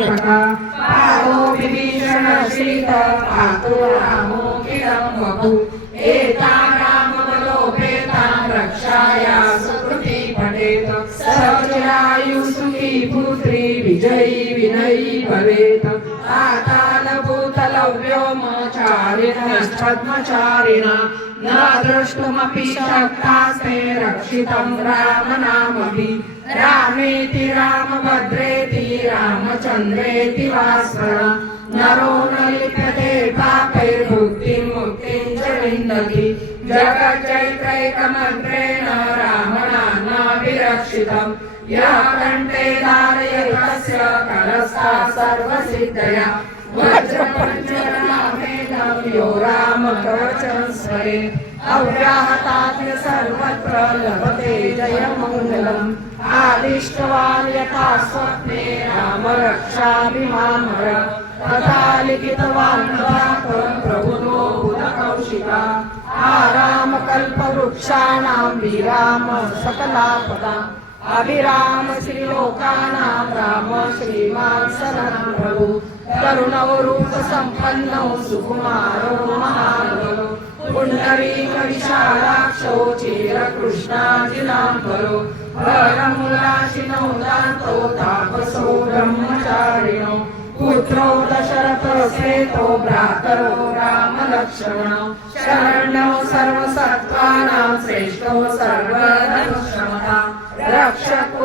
महान्तका पादो विभीषण श्रीत पातु रामोऽखिलं वपु एतां रामबलोपेतां रक्षाया सुकृति पठेत सचिरायु सुखी पुत्री विजयी विनयी भवेत् पातालभूतलव्योमचारिणश्चद्मचारिणा न द्रष्टुमपि शक्तास्ते रक्षितं रामनामभि रामेति रामभद्रेति रामचन्द्रेति वा नरो न लिप्यते पापैर्भुक्तिं मुक्तिं च विन्दति। जगच्चैत्रैकमन्त्रेण रामनामाभिरक्षितम् यः कण्ठे धारयतस्य करस्था सर्वसिद्धया। वज्रपञ्चरनामेदं यो रामकवचं स्मरे अव्याहतात्य सर्वत्र लभते जयमङ्गलम्। आदिष्टवान् यथा स्वप्ने राम रामरक्षाभिमामर तथा लिखितवान् प्रभुनो बुधकौशिका। आरामकल्पवृक्षाणां विराम सकलापदा। अभिराम श्रीलोकानां राम श्रीमान् सदा प्रभु। करुणौ रूपसम्पन्नौ सुकुमारो महान् पुण्डरीकविशालाक्षौ चिरकृष्णाजिनाम्बरो वरमुलाशिनौ दान्तौ तापसौ ब्रह्मचारिणौ। पुत्रो दशरथसेतो भ्रातरो रामलक्ष्मणौ। शरण्यौ सर्वसत्त्वानां श्रेष्ठो सर्वधर्मक्षमता रक्षकुलनिय